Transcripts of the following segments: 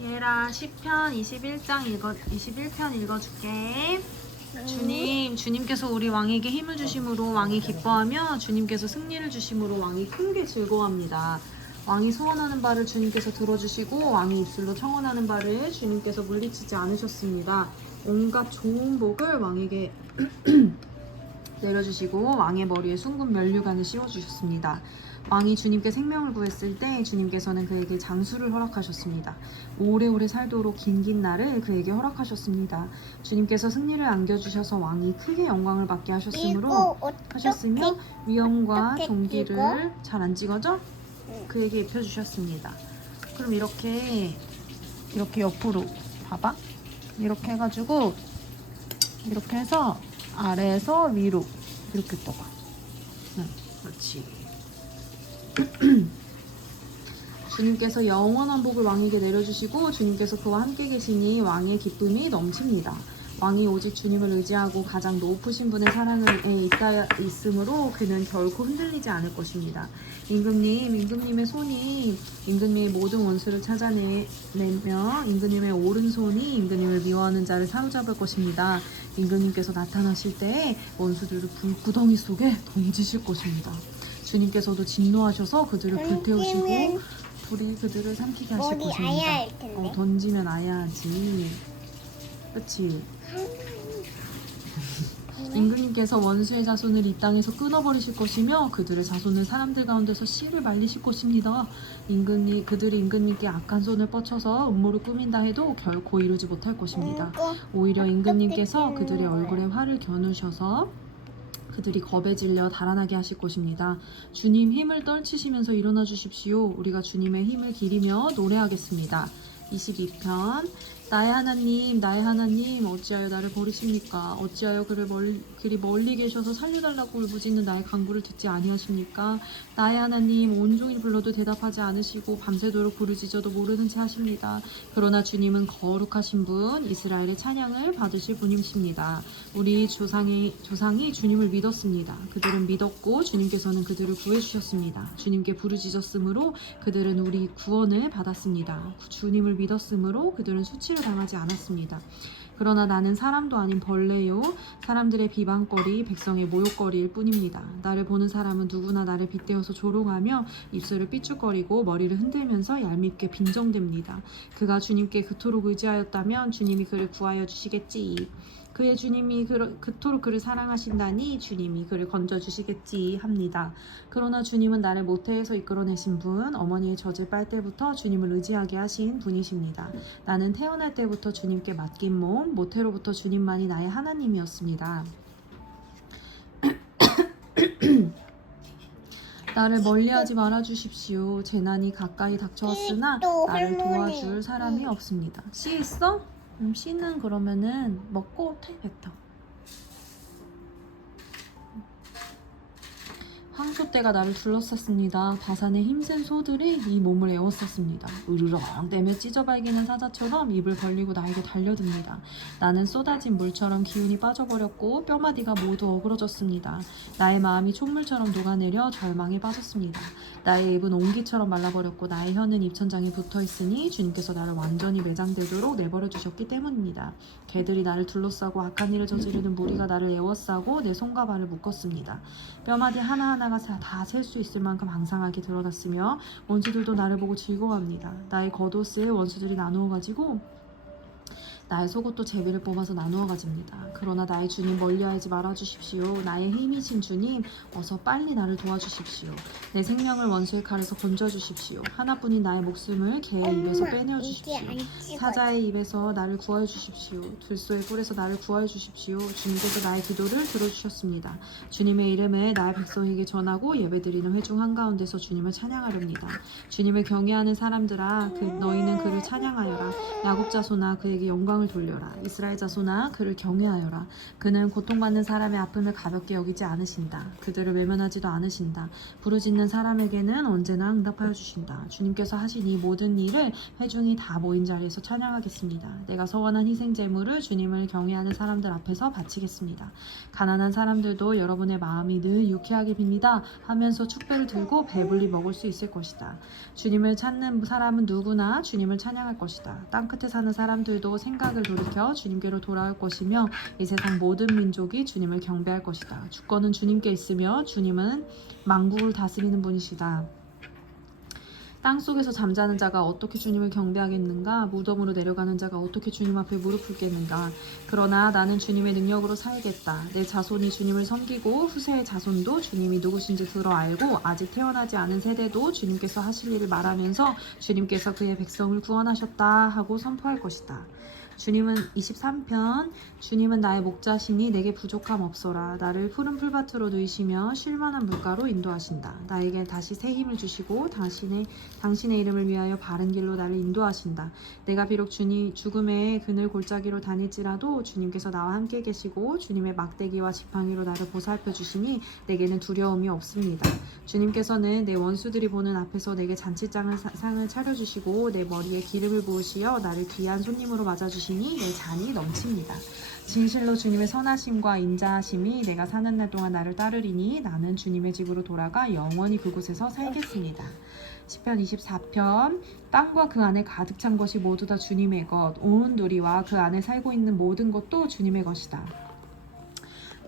얘라 10편 21장 읽어 21편 읽어줄게. 주님, 주님께서 우리 왕에게 힘을 주심으로 왕이 기뻐하며 주님께서 승리를 주심으로 왕이 크게 즐거워합니다. 왕이 소원하는 바를 주님께서 들어주시고 왕이 입술로 청원하는 바를 주님께서 물리치지 않으셨습니다. 온갖 좋은 복을 왕에게 내려주시고 왕의 머리에 숭근 면류관을 씌워주셨습니다. 왕이 주님께 생명을 구했을 때 주님께서는 그에게 장수를 허락하셨습니다. 오래오래 살도록 긴긴 날을 그에게 허락하셨습니다. 주님께서 승리를 안겨주셔서 왕이 크게 영광을 받게 하셨으므로 하셨으며 위엄과 찍어? 잘안 찍어져? 응. 그에게 입혀주셨습니다. 그럼 이렇게 이렇게 옆으로 봐봐. 이렇게 해가지고 이렇게 해서 아래에서 위로 이렇게 떠봐. 응, 그렇지. 주님께서 영원한 복을 왕에게 내려주시고 주님께서 그와 함께 계시니 왕의 기쁨이 넘칩니다. 왕이 오직 주님을 의지하고 가장 높으신 분의 사랑에 있다 있으므로 그는 결코 흔들리지 않을 것입니다. 임금님, 임금님의 손이 임금님의 모든 원수를 찾아내며 임금님의 오른손이 임금님을 미워하는 자를 사로잡을 것입니다. 임금님께서 나타나실 때에 원수들을 불구덩이 속에 던지실 것입니다. 주님께서도 진노하셔서 그들을 불태우시고 불이 그들을 삼키게 하실 머리 것입니다. 아야 할 텐데. 어, 던지면 아야지. 그치? 임금님께서 원수의 자손을 이 땅에서 끊어버리실 것이며 그들의 자손을 사람들 가운데서 씨를 말리실 것입니다. 임금님 그들이 임금님께 악한 손을 뻗쳐서 음모를 꾸민다 해도 결코 이루지 못할 것입니다. 오히려 임금님께서 그들의? 얼굴에 화를 겨누셔서 그들이 겁에 질려 달아나게 하실 것입니다. 주님 힘을 떨치시면서 일어나 주십시오. 우리가 주님의 힘을 기리며 노래하겠습니다. 22편 나의 하나님 나의 하나님 어찌하여 나를 버리십니까? 어찌하여 그를 멀, 그리 멀리 계셔서 살려달라고 울부짖는 나의 간구를 듣지 아니하십니까? 나의 하나님 온종일 불러도 대답하지 않으시고 밤새도록 부르짖어도 모르는 채 하십니다. 그러나 주님은 거룩하신 분 이스라엘의 찬양을 받으실 분이십니다. 우리 조상이 조상이 주님을 믿었습니다. 그들은 믿었고 주님께서는 그들을 구해 주셨습니다. 주님께 부르짖었으므로 그들은 우리 구원을 받았습니다. 주님을 믿었으므로 그들은 수치를 당하지 않았습니다. 그러나 나는 사람도 아닌 벌레요 사람들의 비방거리 백성의 모욕거리일 뿐입니다. 나를 보는 사람은 누구나 나를 빗대어서 조롱하며 입술을 삐죽거리고 머리를 흔들면서 얄밉게 빈정댑니다. 그가 주님께 그토록 의지하였다면 주님이 그를 구하여 주시겠지. 그의 주님이 그, 그토록 그를 사랑하신다니 주님이 그를 건져 주시겠지 합니다. 그러나 주님은 나를 모태에서 이끌어내신 분, 어머니의 젖을 빨 때부터 주님을 의지하게 하신 분이십니다. 나는 태어날 때부터 주님께 맡긴 몸, 모태로부터 주님만이 나의 하나님이었습니다. 나를 멀리하지 말아 주십시오. 재난이 가까이 닥쳐왔으나 또 나를. 도와줄 사람이 없습니다. 씨 있어? 음, 씨는 그러면은 먹고 태 뱉어. 황소떼가 나를 둘러쌌습니다. 바산의 힘센 소들이 이 몸을 에워쌌습니다. 으르렁 댐에 찢어발기는 사자처럼 입을 벌리고 나에게 달려듭니다. 나는 쏟아진 물처럼 기운이 빠져버렸고 뼈마디가 모두 어그러졌습니다. 나의 마음이 촛물처럼 녹아내려 절망에 빠졌습니다. 나의 입은 옹기처럼 말라버렸고 나의 혀는 입천장에 붙어있으니 주님께서 나를 완전히 매장되도록 내버려 주셨기 때문입니다. 개들이 나를 둘러싸고 악한 일을 저지르는 무리가 나를 에워싸고 내 손과 발을 묶었습니다. 뼈마디 하나하나 가 다 셀 수 있을 만큼 앙상하게 드러났으며 원수들도 나를 보고 즐거워합니다. 나의 겉옷을 원수들이 나누어 가지고 나의 속옷도 제비를 뽑아서 나누어 가집니다. 그러나 나의 주님 멀리하지 말아 주십시오. 나의 힘이신 주님 어서 빨리 나를 도와주십시오. 내 생명을 원수의 칼에서 건져 주십시오. 하나뿐인 나의 목숨을 개의 입에서 빼내어 주십시오. 사자의 입에서 나를 구하여 주십시오. 들소의 뿔에서 나를 구하여 주십시오. 주님께서 나의 기도를 들어주셨습니다. 주님의 이름을 나의 백성에게 전하고 예배드리는 회중 한가운데서 주님을 찬양하렵니다. 주님을 경외하는 사람들아 그 너희는 그를 찬양하여라. 야곱 자손아 그에게 영광 을 영광을 돌려라. 이스라엘 자손아 그를 경외하여라. 그는 고통받는 사람의 아픔을 가볍게 여기지 않으신다. 그들을 외면하지도 않으신다. 부르짖는 사람에게는 언제나 응답하여 주신다. 주님께서 하신 이 모든 일을 회중이 다 모인 자리에서 찬양하겠습니다. 내가 서원한 희생 제물을 주님을 경외하는 사람들 앞에서 바치겠습니다. 가난한 사람들도 여러분의 마음이 늘 유쾌하게 빕니다. 하면서 축배를 들고 배불리 먹을 수 있을 것이다. 주님을 찾는 사람은 누구나 주님을 찬양할 것이다. 땅 끝에 사는 사람들도 생각을 돌이켜 주님께로 돌아올 것이며 이 세상 모든 민족이 주님을 경배할 것이다. 주권은 주님께 있으며 주님은 만국을 다스리는 분이시다. 땅 속에서 잠자는 자가 어떻게 주님을 경배하겠는가? 무덤으로 내려가는 자가 어떻게 주님 앞에 무릎 꿇겠는가? 그러나 나는 주님의 능력으로 살겠다. 내 자손이 주님을 섬기고 후세의 자손도 주님이 누구신지 들어 알고 아직 태어나지 않은 세대도 주님께서 하실 일을 말하면서 주님께서 그의 백성을 구원하셨다 하고 선포할 것이다. 주님은 23편 주님은 나의 목자시니 내게 부족함 없어라. 나를 푸른 풀밭으로 누이시며 쉴만한 물가로 인도하신다. 나에게 다시 새 힘을 주시고 당신의 당신의 이름을 위하여 바른 길로 나를 인도하신다. 내가 비록 주님 죽음의 그늘 골짜기로 다닐지라도 주님께서 나와 함께 계시고 주님의 막대기와 지팡이로 나를 보살펴 주시니 내게는 두려움이 없습니다. 주님께서는 내 원수들이 보는 앞에서 내게 잔치장을 사- 상을 차려 주시고 내 머리에 기름을 부으시어 나를 귀한 손님으로 맞아 주시 니내 잔이 넘칩니다. 진실로 주님의 선하심과 인자하심이 내가 사는 날 동안 나를 따르리니 나는 주님의 집으로 돌아가 영원히 그곳에서 살겠습니다. 시편 24편 땅과 그 안에 가득 찬 것이 모두 다 주님의 것온 누리와 그 안에 살고 있는 모든 것도 주님의 것이다.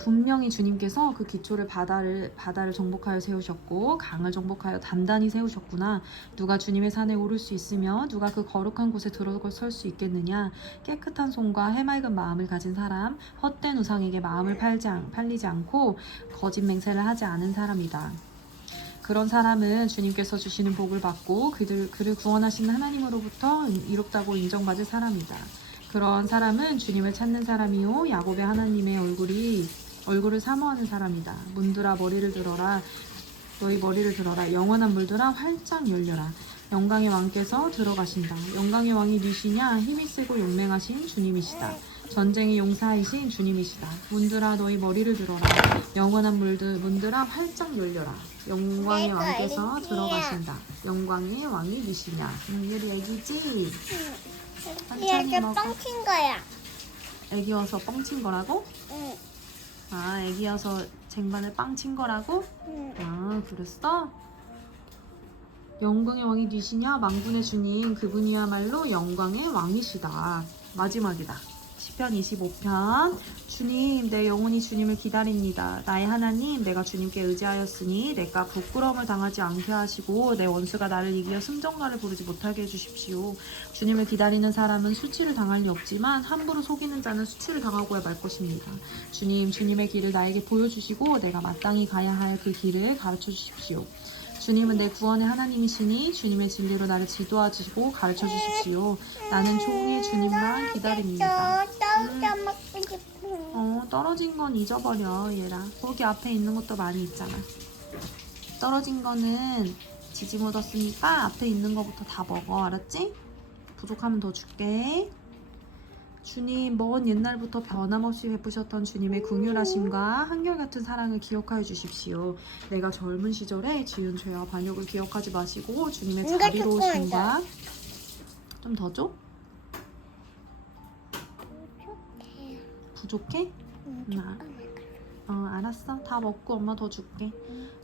분명히 주님께서 그 기초를 바다를 바다를 정복하여 세우셨고 강을 정복하여 단단히 세우셨구나. 누가 주님의 산에 오를 수 있으며 누가 그 거룩한 곳에 들어설 수 있겠느냐? 깨끗한 손과 해맑은 마음을 가진 사람, 헛된 우상에게 마음을 팔지 않, 팔리지 않고 거짓 맹세를 하지 않은 사람이다. 그런 사람은 주님께서 주시는 복을 받고 그들 그를 구원하시는 하나님으로부터 이롭다고 인정받을 사람이다. 그런 사람은 주님을 찾는 사람이요 야곱의 하나님의 얼굴이 얼굴을 사모하는 사람이다. 문들아 머리를 들어라. 너희 머리를 들어라. 영원한 물들아 활짝 열려라. 영광의 왕께서 들어가신다. 영광의 왕이 누시냐? 힘이 세고 용맹하신 주님이시다. 전쟁의 용사이신 주님이시다. 문들아 너희 머리를 들어라. 영원한 물들 문들아 활짝 열려라. 영광의 왕께서. 들어가신다. 영광의 왕이 누시냐? 음, 유리 애기지? 천천히 이게 먹어. 뻥친 거야. 애기여서 뻥친 거라고? 응, 아, 애기여서 쟁반을 빵 친 거라고? 응. 아, 그랬어? 영광의 왕이 되시냐? 망군의 주님, 그분이야말로 영광의 왕이시다. 마지막이다. 시편 25편. 주님, 내 영혼이 주님을 기다립니다. 나의 하나님, 내가 주님께 의지하였으니 내가 부끄러움을 당하지 않게 하시고 내 원수가 나를 이기어 승전가를 부르지 못하게 해주십시오. 주님을 기다리는 사람은 수치를 당할 리 없지만 함부로 속이는 자는 수치를 당하고야 말 것입니다. 주님, 주님의 길을 나에게 보여주시고 내가 마땅히 가야 할 그 길을 가르쳐 주십시오. 주님은 내 구원의 하나님이시니 주님의 진리로 나를 지도하시고 가르쳐 주십시오. 나는 종일 주님만 기다립니다. 떠떠 먹고 싶어. 어, 떨어진 건 잊어버려, 얘라. 거기 앞에 있는 것도 많이 있잖아. 떨어진 거는 지지 묻었으니까 앞에 있는 거부터 다 먹어, 알았지? 부족하면 더 줄게. 주님, 먼 옛날부터 변함없이 베푸셨던 주님의 궁휼하심과 한결같은 사랑을 기억하여 주십시오. 내가 젊은 시절에 지은 죄와 반역을 기억하지 마시고 주님의 자비로우심과 좀 더 줘? 부족해? 나. 어, 알았어. 다 먹고 엄마 더 줄게.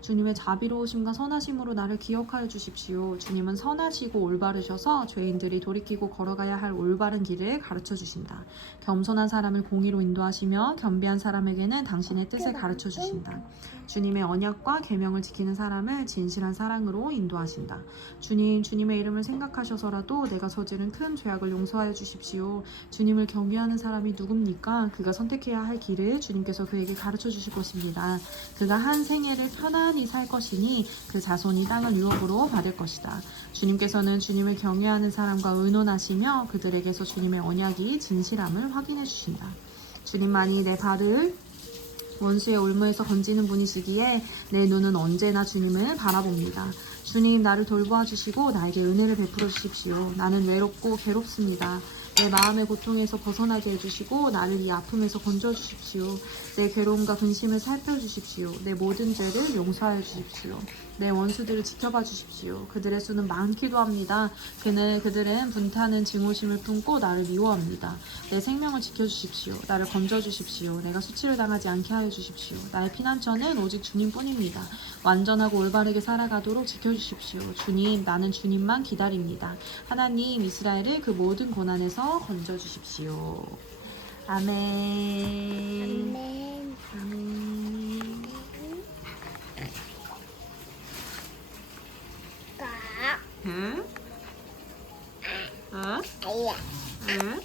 주님의 자비로우심과 선하심으로 나를 기억하여 주십시오. 주님은 선하시고 올바르셔서 죄인들이 돌이키고 걸어가야 할 올바른 길을 가르쳐 주신다. 겸손한 사람을 공의로 인도하시며 겸비한 사람에게는 당신의 뜻을 가르쳐 주신다. 주님의 언약과 계명을 지키는 사람을 진실한 사랑으로 인도하신다. 주님, 주님의 이름을 생각하셔서라도 내가 저지른 큰 죄악을 용서하여 주십시오. 주님을 경외하는 사람이 누굽니까? 그가 선택해야 할 길을 주님께서 그에게 가르쳐 주실 것입니다. 그가 한 생애를 편안히 살 것이니 그 자손이 땅을 유업으로 받을 것이다. 주님께서는 주님을 경외하는 사람과 의논하시며 그들에게서 주님의 언약이 진실함을 확인해 주신다. 주님만이 내 발을 원수의 올무에서 건지는 분이시기에 내 눈은 언제나 주님을 바라봅니다. 주님 나를 돌보아 주시고 나에게 은혜를 베풀어 주십시오. 나는 외롭고 괴롭습니다. 내 마음의 고통에서 벗어나게 해주시고 나를 이 아픔에서 건져주십시오. 내 괴로움과 근심을 살펴주십시오. 내 모든 죄를 용서하여 주십시오. 내 원수들을 지켜봐 주십시오. 그들의 수는 많기도 합니다. 그는 그들은 분타는 증오심을 품고 나를 미워합니다. 내 생명을 지켜주십시오. 나를 건져 주십시오. 내가 수치를 당하지 않게 하여 주십시오. 나의 피난처는 오직 주님뿐입니다. 완전하고 올바르게 살아가도록 지켜주십시오. 주님, 나는 주님만 기다립니다. 하나님, 이스라엘을 그 모든 고난에서 건져 주십시오. 아멘. 아멘. 아멘. 응? 어? 아야. 응?